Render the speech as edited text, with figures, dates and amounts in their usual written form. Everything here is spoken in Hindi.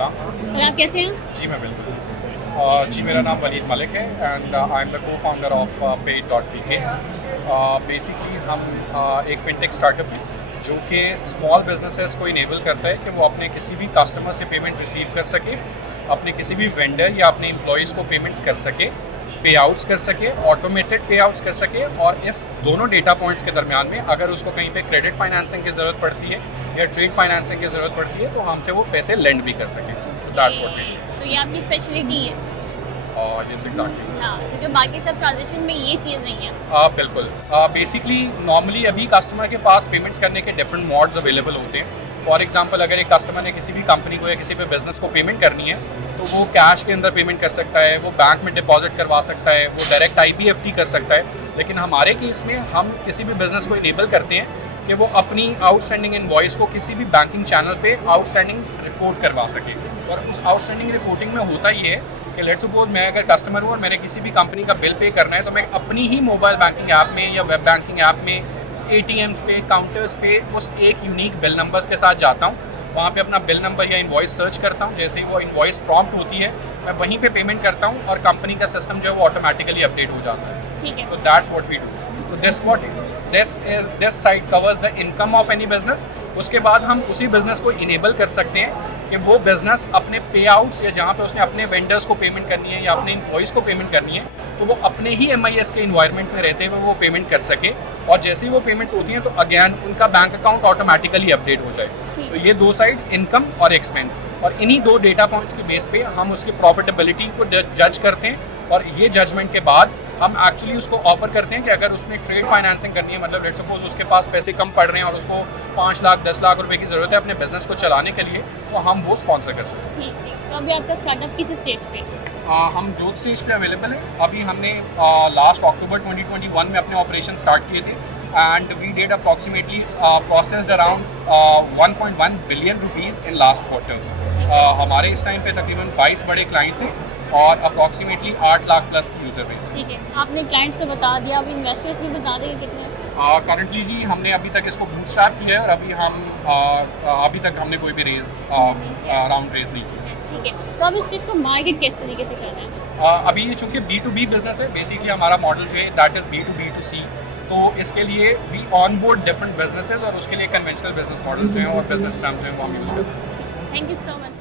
सलाम। सर आप कैसे हैं? जी मैं बिल्कुल। जी मेरा नाम वलीद मलिक है एंड आई एम द को फाउंडर ऑफ Paid.pk। बेसिकली हम एक फिनटेक स्टार्टअप हैं जो कि स्मॉल बिजनेसेस को इनेबल करता है कि वो अपने किसी भी कस्टमर से पेमेंट रिसीव कर सके, अपने किसी भी वेंडर या अपने एम्प्लॉयज़ को पेमेंट्स कर सके, पे आउट्स कर सके, ऑटोमेटेड पे आउट्स कर सके। और इस दोनों डेटा पॉइंट्स के दरमियान में अगर उसको कहीं पे क्रेडिट फाइनेंसिंग की ज़रूरत पड़ती है या ट्रेड फाइनेंसिंग की ज़रूरत पड़ती है तो हमसे वो पैसे लेंड भी कर सकें। That's what we do. तो ये आपकी स्पेशलिटी है। Yes exactly. हाँ, क्योंकि बाकी सब ट्रांजेक्शन में ये चीज़ नहीं है। बिल्कुल। बेसिकली नॉर्मली अभी कस्टमर के पास पेमेंट्स करने के डिफरेंट मोड्स अवेलेबल होते हैं। फॉर एग्जांपल अगर एक कस्टमर ने किसी भी कंपनी को या किसी भी बिजनेस को पेमेंट करनी है तो वो कैश के अंदर पेमेंट कर सकता है, वो बैंक में डिपॉजिट करवा सकता है, वो डायरेक्ट IPFT कर सकता है। लेकिन हमारे केस में हम किसी भी बिजनेस को इनेबल करते हैं कि वो अपनी आउटस्टैंडिंग इनवॉइस को किसी भी बैंकिंग चैनल पे आउटस्टैंडिंग रिपोर्ट करवा सके। और उस आउटस्टैंडिंग रिपोर्टिंग में होता ये है कि लेट्स सपोज मैं अगर कस्टमर हूँ और मैंने किसी भी कंपनी का बिल पे करना है तो मैं अपनी ही मोबाइल बैंकिंग ऐप में या वेब बैंकिंग ऐप में ATMs पे, काउंटर्स पे उस एक यूनिक बिल नंबर्स के साथ जाता हूँ, वहाँ पे अपना बिल नंबर या इनवॉइस सर्च करता हूँ। जैसे ही वो इनवॉइस प्रॉम्प्ट होती है मैं वहीं पे पेमेंट करता हूँ और कंपनी का सिस्टम जो है वो ऑटोमेटिकली अपडेट हो जाता है। ठीक है। तो that's what we do. This site covers the income of any business. उसके बाद हम उसी बिजनेस को इनेबल कर सकते हैं कि वो बिजनेस अपने पे आउट्स या जहाँ पे उसने अपने वेंडर्स को पेमेंट करनी है या अपने एम्प्लॉइज़ को पेमेंट करनी है तो वो अपने ही MIS के इन्वायरमेंट में रहते हुए वो पेमेंट कर सके। और जैसे ही वो पेमेंट होती हैं तो अगेन उनका बैंक अकाउंट ऑटोमेटिकली अपडेट हो जाए। तो ये दो साइड इनकम और एक्सपेंस, और इन्हीं दो डेटा पॉइंट्स के बेस पे हम उसकी प्रॉफिटेबिलिटी को जज करते हैं। और ये जजमेंट के बाद हम एक्चुअली उसको ऑफर करते हैं कि अगर उसने ट्रेड फाइनेंसिंग करनी है, मतलब लेट्स सपोज उसके पास पैसे कम पड़ रहे हैं और उसको 5 लाख 10 लाख रुपए की ज़रूरत है अपने बिजनेस को चलाने के लिए, तो हम वो स्पॉन्सर कर सकते हैं। ठीक है। तो अभी आपका स्टार्टअप किस स्टेज पे? हम ग्रोथ स्टेज पे अवेलेबल है। अभी हमने लास्ट अक्टूबर 2021 में अपने ऑपरेशन स्टार्ट किए थे and we did approximately processed around 1.1 billion rupees in last quarter. हमारे इस टाइम पे तकरीबन 22 बड़े क्लाइंट्स हैं और अप्रॉक्सीमेटली 8 लाख प्लस की यूज़र बेस है। ठीक है। आपने क्लाइंट्स तो बता दिया, अब इन्वेस्टर्स भी बता देंगे कितने? करंटली जी हमने अभी तक इसको बूटस्ट्रैप किया है और अभी तक हमने कोई भी राउंड रेज नहीं किया। ठीक है। तो अब इस चीज़ को मार्केट किस तरीके से करना है? अभी ये चूँकि B2B बिजनेस है, बेसिकली हमारा मॉडल जो है दैट इज़ B2B2C। तो इसके लिए we on board different businesses और उसके लिए कन्वेंशनल बिजनेस मॉडल्स हैं और बिजनेस टर्म्स हैं वो हम यूज़ करते हैं। Thank you so much.